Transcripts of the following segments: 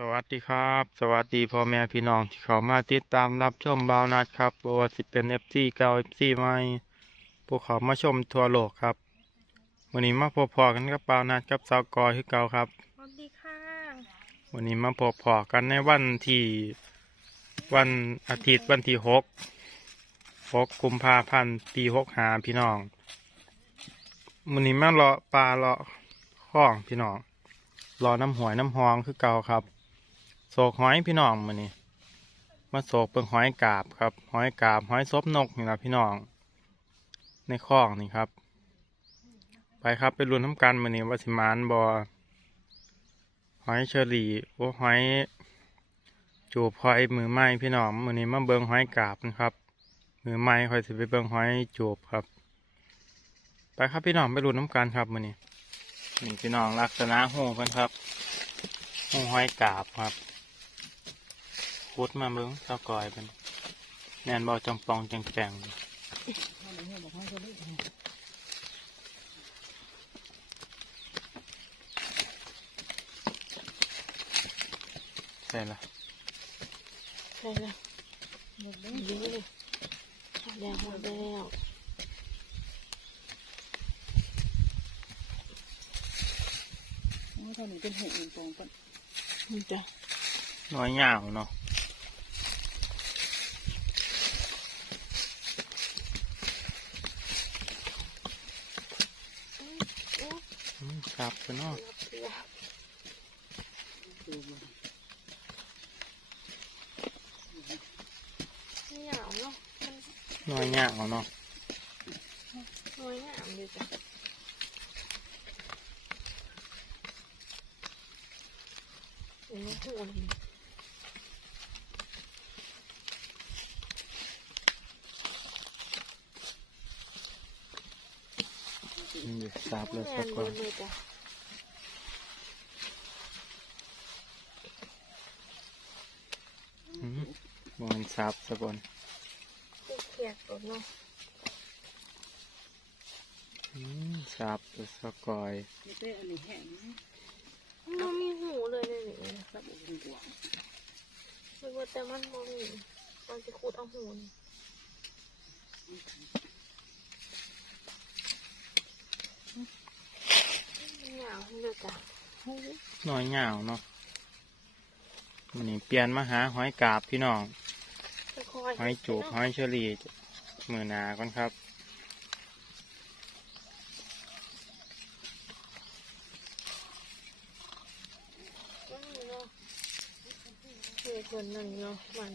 สวัสดีครับ สวัสดีพ่อแม่พี่น้องที่เขามาติดตามรับชมบาวนัดครับบว่าสิเป็น FC เก่า FC ใหม่พวกเขามาชมทั่วโลกครับวันนี้มาพบพอกันกับบาวนัดกับสาวกอยคือเก่าครับสวัสดีค่ะวันนี้มาพบพอกันในวันที่วันอาทิตย์วันที่หกหกกุมภาพันธ์ปีหกหาพี่น้องวันนี้มาเลาะปลาเลาะข้องพี่น้องรอน้ำหวยน้ำหองคือเก่าครับ โศกหอยพี่น้องมื้อนี้มาโศกเป็นหอยกาบครับ หอยกาบหอยซบนกนี่ละพี่น้อง ในคลองนี่ครับ ไปครับไปรุนน้ำกันมื้อนี้ว่าสิมานบอหอยเชอรี่โอ้หอยจูบหอยมือไม้พี่น้องมือนี้มาเบิงหอยกาบนะครับ มือไม้คอยสิไปเบิงหอยจูบครับ ไปครับพี่น้องไปรุนน้ำกันครับมือนี้นี่พี่น้องลักษณะหูกันครับหูหอยกาบครับ พุดมาเบิ้งเจ้ากอยเป็นแนนบอจองปองจังแจงใช่ละใช่แล้วหมดแล้วดีเลยแดงหมดแล้วนี่ตอนนี้เป็นหกหนึ่งตรงกันนี่จ้ะน้อยยาวเนาะอื น้องดูมานี่หนาวเนาะน้อยยาวเนาะน้อยหนาวเลยจ้ะโอ้โหเลยอืมสาบเลยสักก่อน เลยจ้ะ อืม มันสาบสักก่อนเขียดตัวเนาะอืมสาบเลยสักก่อยไม่ใช่อันนี้แห้งนะมันมีหูเลยในนี้ครับผมเป็นห่วงมันว่าแต่มันมองมีมันจะคูดเอาหูนี่หนาวเลยจ้ะน้อยยาวเนาะมันนี่เปลี่ยนมาหาหอยกาบพี่น้องค่อยๆ หอยจูบหอยเชอรี่มือหนาก่อนครับอืมเนาะคือคนหนึ่งเนาะมัน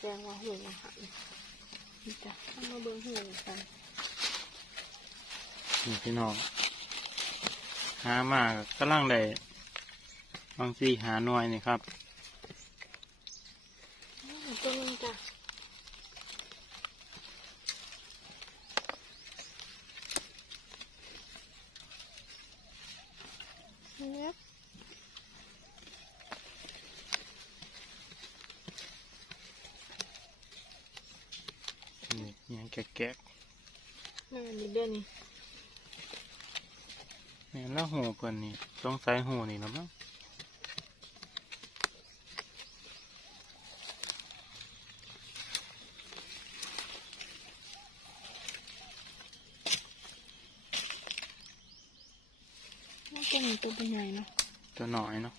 แจ้งว่าหูมาหันนี่จ้ะเอามาเบิ่งหูกันนี่พี่น้องหามากกำลังได้บางสีหาหน่วยนี่ครับอืม ตัวนึงจ้ะเนี่ยนี่ยังแกะมันมีเดือนนี้ๆนี่แล้วหูเพิ่นนี่ต้องใส่หูนี่แล้วมั้ง มันเป็นตัวเป็นใหญ่เนาะตัวหน่อยเนาะ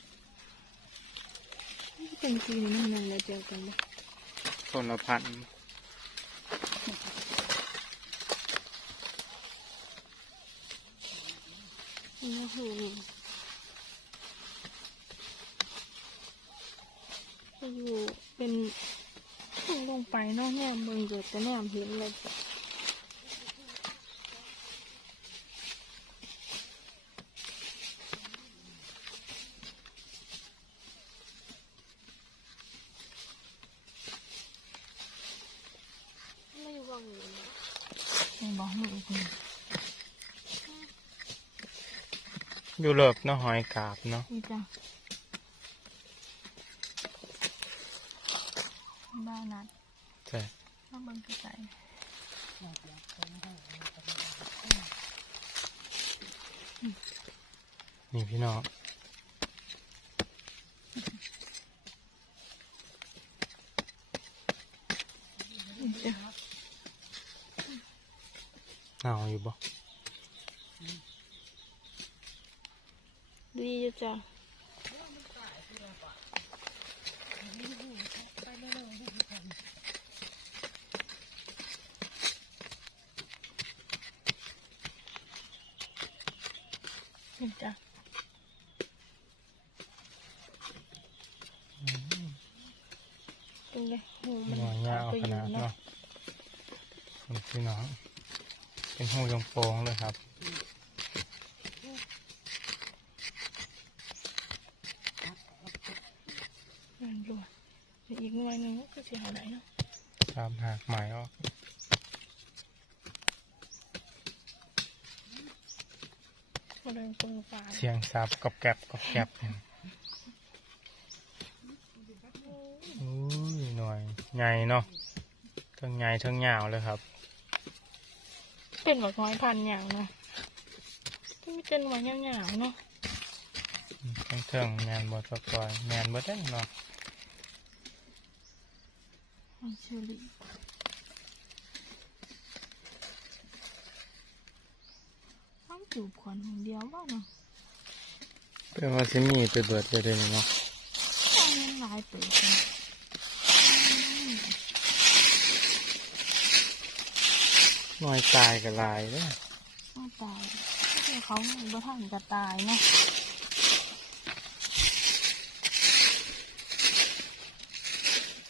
มันเป็นสีนี่มันยังเลยเดียวกันเลยคนละพันนี่หูนี่มันอยู่เป็นลงไปเนอกแง่เมืองเกิดแต่แนมเห็นเลยจ้ะ อยู่เลิกเนาะหอยกาบเนาะบ้านัดใช่ใช่นี่พี่น้องหนาอยู่บ่ ดีอยู่จ้ะนี่จ้ะเป็นไงหูมันหน่วยยาวไปขอยู่นาดเนาะเนาะนี่พี่น้อง เป็นหูยงโปงเลยครับ นั่นด้วยเดี๋ยวอีกหน่วย หนึงก็เสียหายเนาะตามหากหมายออกมาเดินตรงฟ้าเสียงซับกับแกบกับแกบอุ้ยหน่วยใหญ่เนาะทั้งใหญ่ทั้งยาวเลยครับ เป็นแบบน้อยพันอย่างเนาะที่มีเป็นหน่วยยาวๆเนาะทั้งเทิงแมนบอสกอยแมนบอได้เนาะ มันเชอรี่ห้ามจูบขวัญอย่างเดียวว่าเนาะเป็นว่าซิมีไปเบิดเลยเด้เนาะตอนนี้หลายเปิดนะหน่วยตายกับลายเด้อไม่ตายเดี๋ยวเขาบ่ทันจะตายเนาะ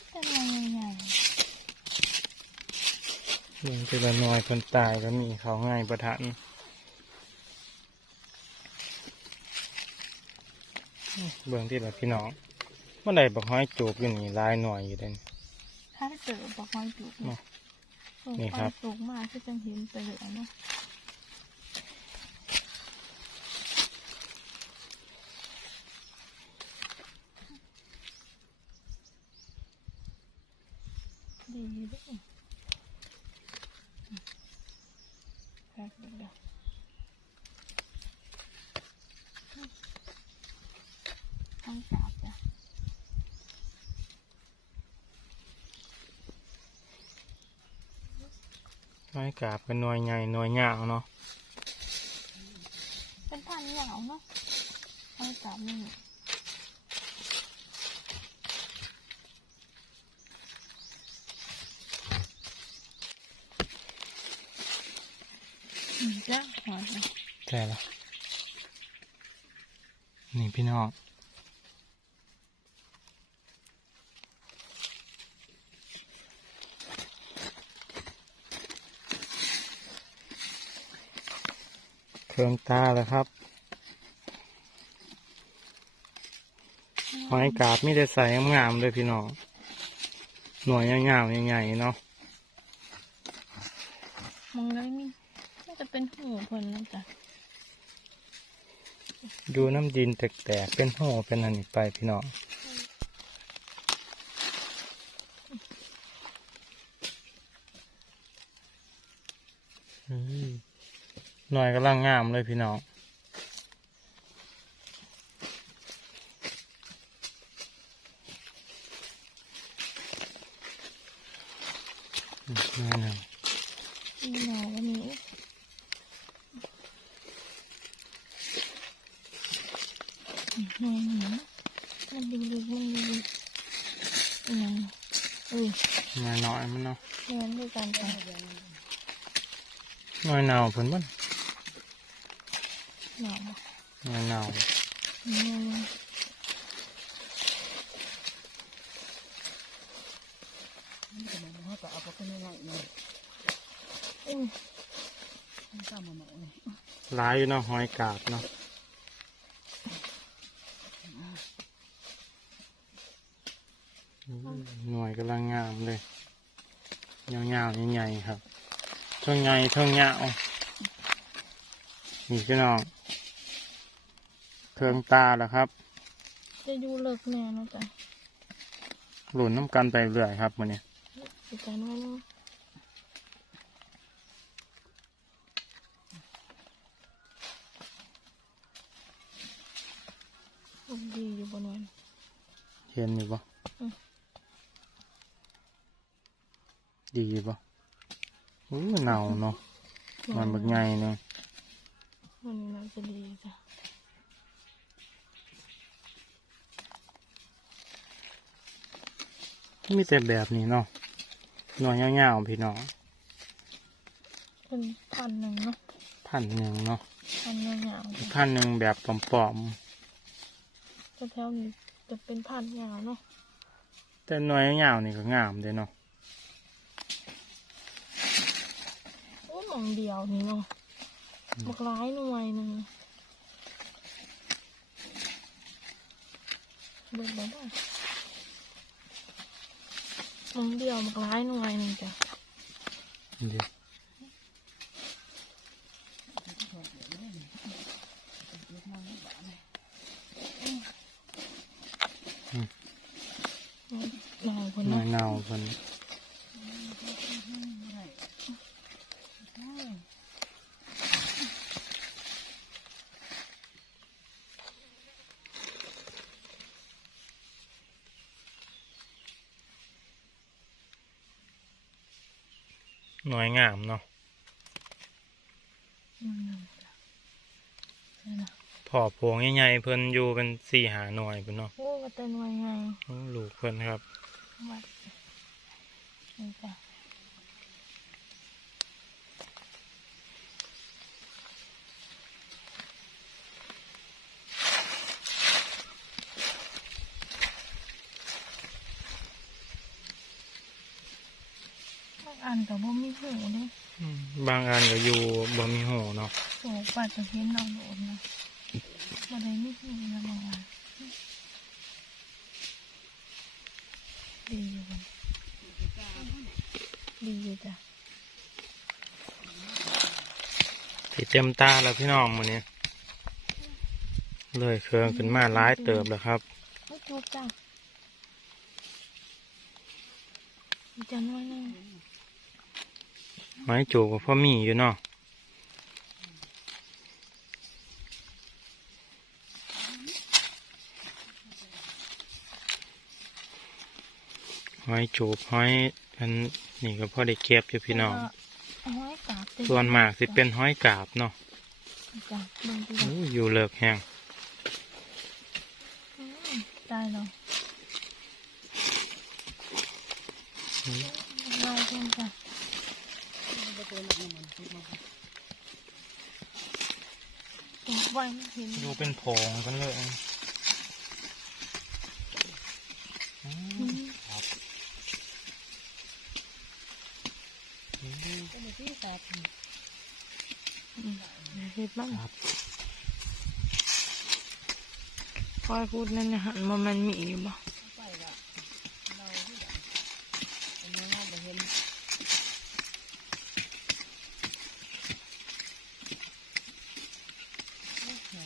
เป็นหน่วยใหญ่ เรื่องที่ละหน่วยคนตายก็มีเขาง่ายประทันเบื้องที่ละพี่น้องเมื่อใดบอกให้จูบอยู่นี่หลายหน่วยอยู่เด่นๆถ้าเจอบอกห้อยจูบเนาะเออนี่ครับไปสูงมากที่จะเห็นไปเลยเนาะ ดีด้วยแป๊บเดียว ทั้งสามจ้ะไม้กาบเป็นหน่วยใหญ่หน่วยยาวเนาะเป็นพันเหงาเนาะทั้งสามนี่อืมจ้าหัวจ้ะใช่ละนี่พี่น้อง ครื่องตาแล้วครับ ไม้กาบมีแต่ใส่งามๆเลยพี่น้อง หน่วยยาวๆใหญ่ๆเนาะมองเลยมีน่าจะเป็นหูเพิ่นนะจ๊ะดูน้ำดินแตกๆ เป็นห่อเป็นอันนี้ไปพี่น้อง หน่อยกำลังงามเลยพี่น้องอืมหน่อยหนึ่งมีหนอวันนี้หน่อยหนึ่งมันดีดีมันดีดีอืมอุ้ยหน่อยน้อยมันเนาะเรียนด้วยกันค่ะหน่อยเน่าเพิ่นบ้านหนอหน่อย เน่าอืมเขาก็เอาไปขึ้นง่ายๆเลยอุ้ยมันข้ามมาหน่อยนี่หลายอยู่เนาะหอยกาบเนาะหน่วยกำลังงามเลยยาวๆใหญ่ๆครับเท่งใหญ่เท่งยาวนี่พี่น้อง เครื่องตาแล้วครับ จะอยู่เลิกแน่นะจ๊ะหลุนน้ำกันไปเรื่อยครับมันนี้สิกันไว้เนาะลูกดีอยู่บนวันเห็นอยู่ปะอืมดีอยู่ปะอู้เน่าเนาะมันบักใหญ่เนาะวันนี้น่าจะดีจ้ะ มีแต่แบบนี้เนาะหน่วยยาวๆพี่น้องเป็นพันหนึ่งเนาะพันหนึ่งเนาะพันยาวๆจ้ะพันหนึ่งแบบปลอมแต่แถวนี้จะเป็นพันยาวเนาะๆแต่หน่วยยาวๆนี่ก็งามเด้เนาะโอ้หมองเดียวนี่เนาะบักร้ายหน่วยหนึ่งเบิดแล้วได้ห มองเดียวบักร้ายหน่วยหนึ่งจ้ะนี่ดิหน่อยคนหน่วเนาะยเน นหน่วยงามเนาะอืมจ้ะนี่นะพอโพวงใหญ่ๆเพิ่นอยู่เป็นสี่หาหน่วยเพิ่นเนาะโอ้ก็เต้นไว้ไงโอ้ลูกเพิ่นครับวัดนี่จ้ะ อันแต่บ่มีหูเด้อืมบางอันก็อยู่บ่มีหูเนาะโศกปัดจะเห็นเราโดนนะบ่ได้มีหูนะบางอันดีอยู่บ่ดีอยู่จ้ะสิเต็มตาแล้วพี่น้องมื้อนี้เลยเครื่องขึ้นมาหลายเติบแล้วครับไม่จบจ้ะจะน้อยหนึง ไม้จูบกับพ่อมีอยู่เนาะหอยจูบหอยอันนี่ก็พอได้เก็บอยู่พี่น้องเอาไว้กราบเต็ส่วนมากสิเป็นหอยกาบเนาะจ้ะเบิ่งดูอู้อยู่เลิกแห้งได้แล้วได้เพิ่มจ้ะตกไว้ไม่ เห็นอยู่เป็นโผงกันเลยอืมครับเป็นที่สัตว์อืมเห็ดบ้างครับคอยพูดนั่นนะหันมามันมีอยู่บ่ ไปละเราที่แบบเป็นยังไงบ่เห็นเห็นไ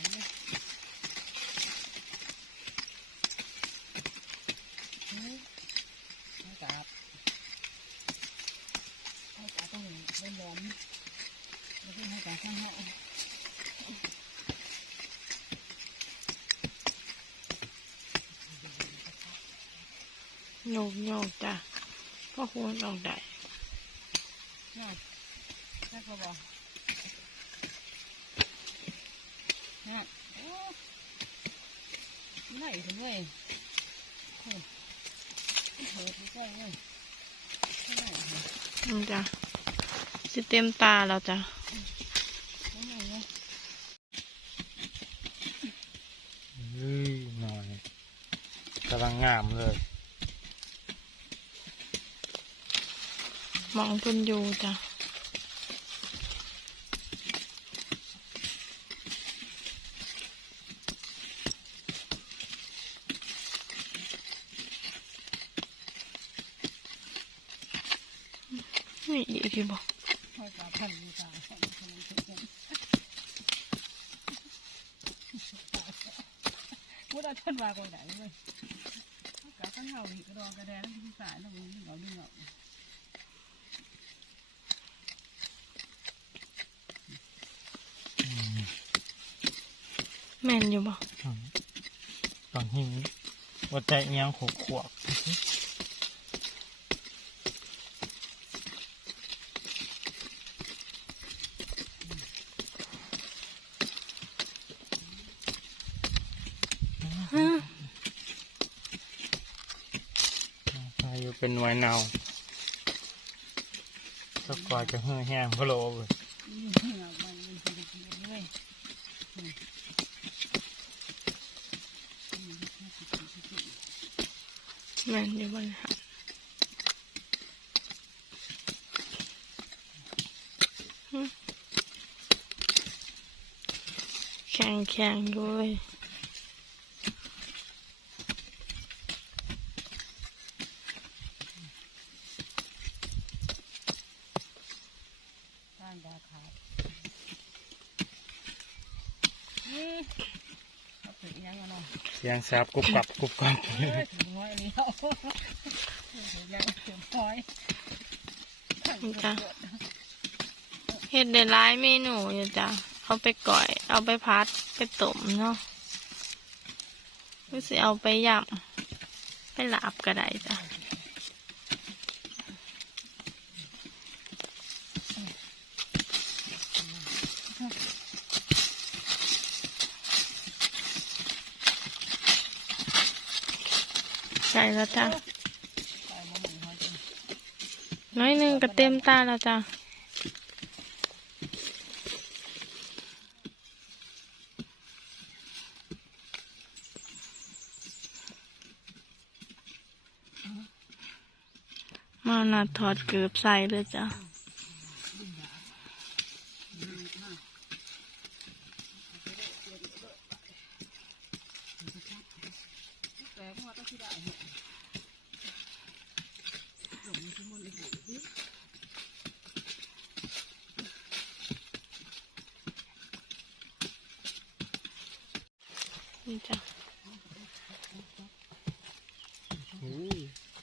หมให้กาบให้กาบต้องเป็นแหลมไม่ใช่ให้กาบข้างให้ โย กโยกจ้ะพ่อควรออกได้น่าน่าเขาบอกน่าโอ้ไหนถึงเลยโอ้เถิดไม่ใช่เลยไม่ไหนเหรออืมจ้ะสิเต็มตาแล้วจ้ะเฮ้ยหน่อยกำลังงามเลย มองเพิ่นอยู่จ้ะมีอีกอยู่บ่ห้อยตาพันมีตาพันพันพันพันพูดเอาท่านว่าคนไหนเลยกาตั้งเห่าดีกระดองกระแดงที่สายแล้วมึงเอาดึงเอา แม่นอยู่บ่ตอนหิวว่าใจเอียงขวบขวบเป็นหน่วยเนาสักกว่าจะเหือแห้งพะโลเลย แม่นอยู่บนหันหึแข็งแข็งด้วย ข้างดาขาดนี่เอาไปยังกันเนาะเสียงแซบกรุบกรับกรุบกรับเอ้ยถึงน้อยนี่เอาถึงยังถึงน้อยเฮ็ดได้ายเมนูอยู่จ้ะเอาไปก่อย เอาไปพัดไปต้มเนาะหรือสิเอาไปยำไปหลาบก็ได้จ้ะ ใส่แล้วจ้ะน้อยหนึ่งก็เต็มตาแล้วจ้ะมานาถอดเกือบใส่เลยจ้ะ แต่พอต้องที่ได้เนี่ยหลงที่มันเลยดิ นี่จ้ะ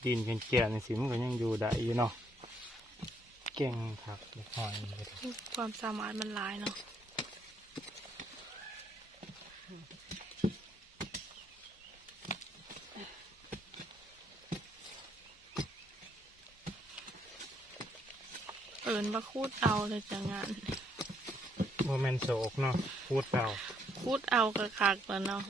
ดินเป็น แก่ในสิมันก็ยังอยู่ได้อยู่เนาะเก่งครับเด็กหอยเลยความสามารถมันหลายเนาะเอินมาคูดเอาเลยจ้ะงานโมเมนโศกเนาะพูดเปล่าคูดเอากระคักแล้วเนาะ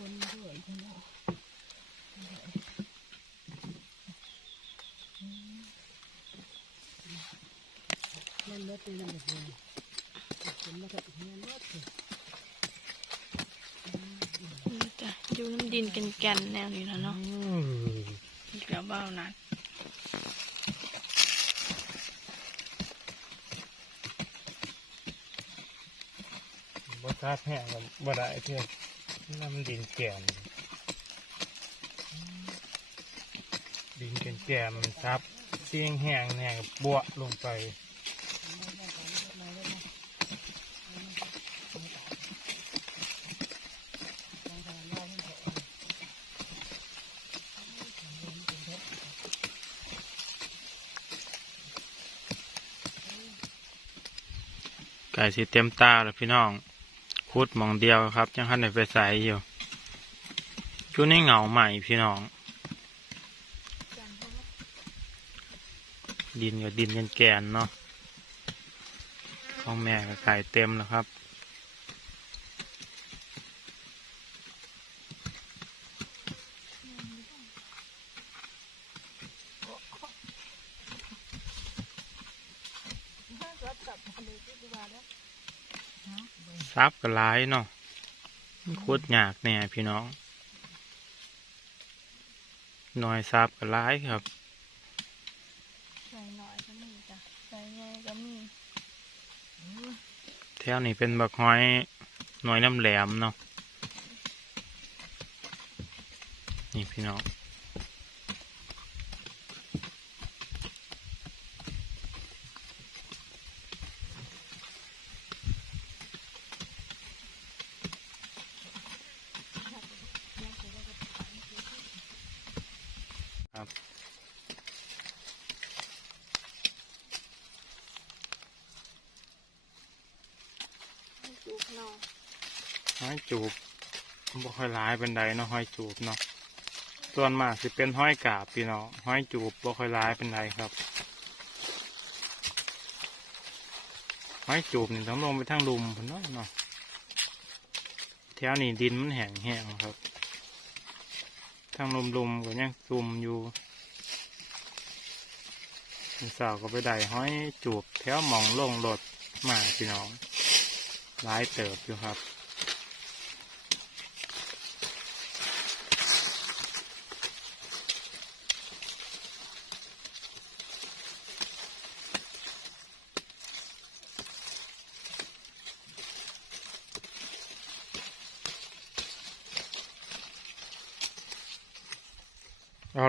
เล่นรถ ตีนั่นแบบนี้ผมมากับเงินรถเลยนี่จ้ะอยู่น้ำดินกันแก่นๆแนวนี้แล้วเนาะเกือบเบ้านัดบ่ทราบแห้งกับบ่ได้เพื่อนน้ำดินแก่นดินแก่นๆมันครับเสียงแห้งแห้งกับบวะลงไป ก่สีเต็มตาแล้วพี่น้องคุดมองเดียวครับยังคันได้ไปใส่อยู่ช่วในเหงาใหม่พี่น้อง ดินกับดินกันแกนเนาะของแม่กับไก่เต็มแล้วครับ ซับกับร้ายเนาะคุดยากแน่พี่น้องหน่อยซับกับร้ายครับใส่หน่อยก็มีจ้ะใส่ใหญ่ก็มีแถวนี้เป็นบักหอยหน่อยน้ำแหลมเนาะนี่พี่น้องครับ จุกเนาะ ห อยจูบบ่ค่อยร้ายเป็นใดเนาะห้อยจูบเนาะส่วนมากสิเป็นห้อยกาบพี่น้องห้อยจูบบ่ค่อยร้ายเป็นใดครับห้อยจูบนี่ต้องลงไปทางลุมพุ่นเนาะเนาะแถวนี้ดินมันแห้งแห้งครับทางลุมๆก็ยังซุ่มอยู่สาวก็ไปได้ห้อยจูบแถวหมองลงรถมาพี่น้องหลายเติบอยู่ครับ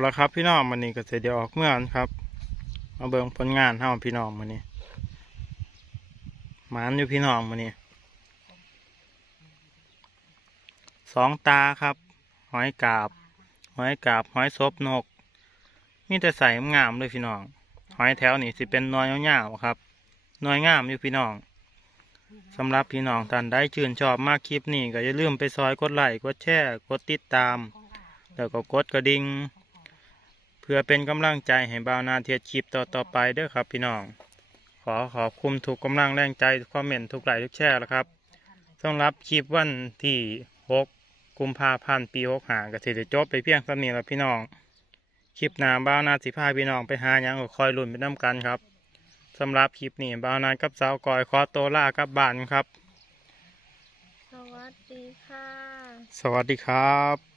ละครับ พี่น้องมันนี้ก็เสร็จเดี๋ยวออกเมื่อนครับ มาเบิ่งผลงานเฮาพี่น้องมันนี้หมานอยู่พี่น้องมันนี้สองตาครับ หอยกาบ หอยกาบ หอยซบนกมีแต่ใส่งามเลยพี่น้อง หอยแถวนี่สิเป็นน้อยยาวๆครับ น้อยงามอยู่พี่น้องสำหรับพี่น้องท่านใดชื่นชอบมากคลิปนี้ก็อย่าลืมไปซอยกดไลค์กดแชร์กดติดตาม แล้วก็กดกระดิ่ง เพื่อเป็นกำลังใจให้บ่าวนาเทียดคลิปต่อต่อๆไปเด้อครับพี่น้อง ขอขอบคุณทุกกำลังแรงใจคอมเมนต์ทุกไลค์ทุกแชร์แล้วครับสำหรับคลิปวันที่6กุมภาพันธ์ปี6หาก็สิได้จบไปเพียงสำนี้แล้วพี่น้อง คลิปหน้าบ่าวนาสิพาพี่น้องไปหาหยังก็คอยลุ้นไปน้ำกันครับสำหรับคลิปนี้บ่าวนากับสาวกอยขอตัวลากลับบ้านครับ สวัสดีค่ะ สวัสดีครับ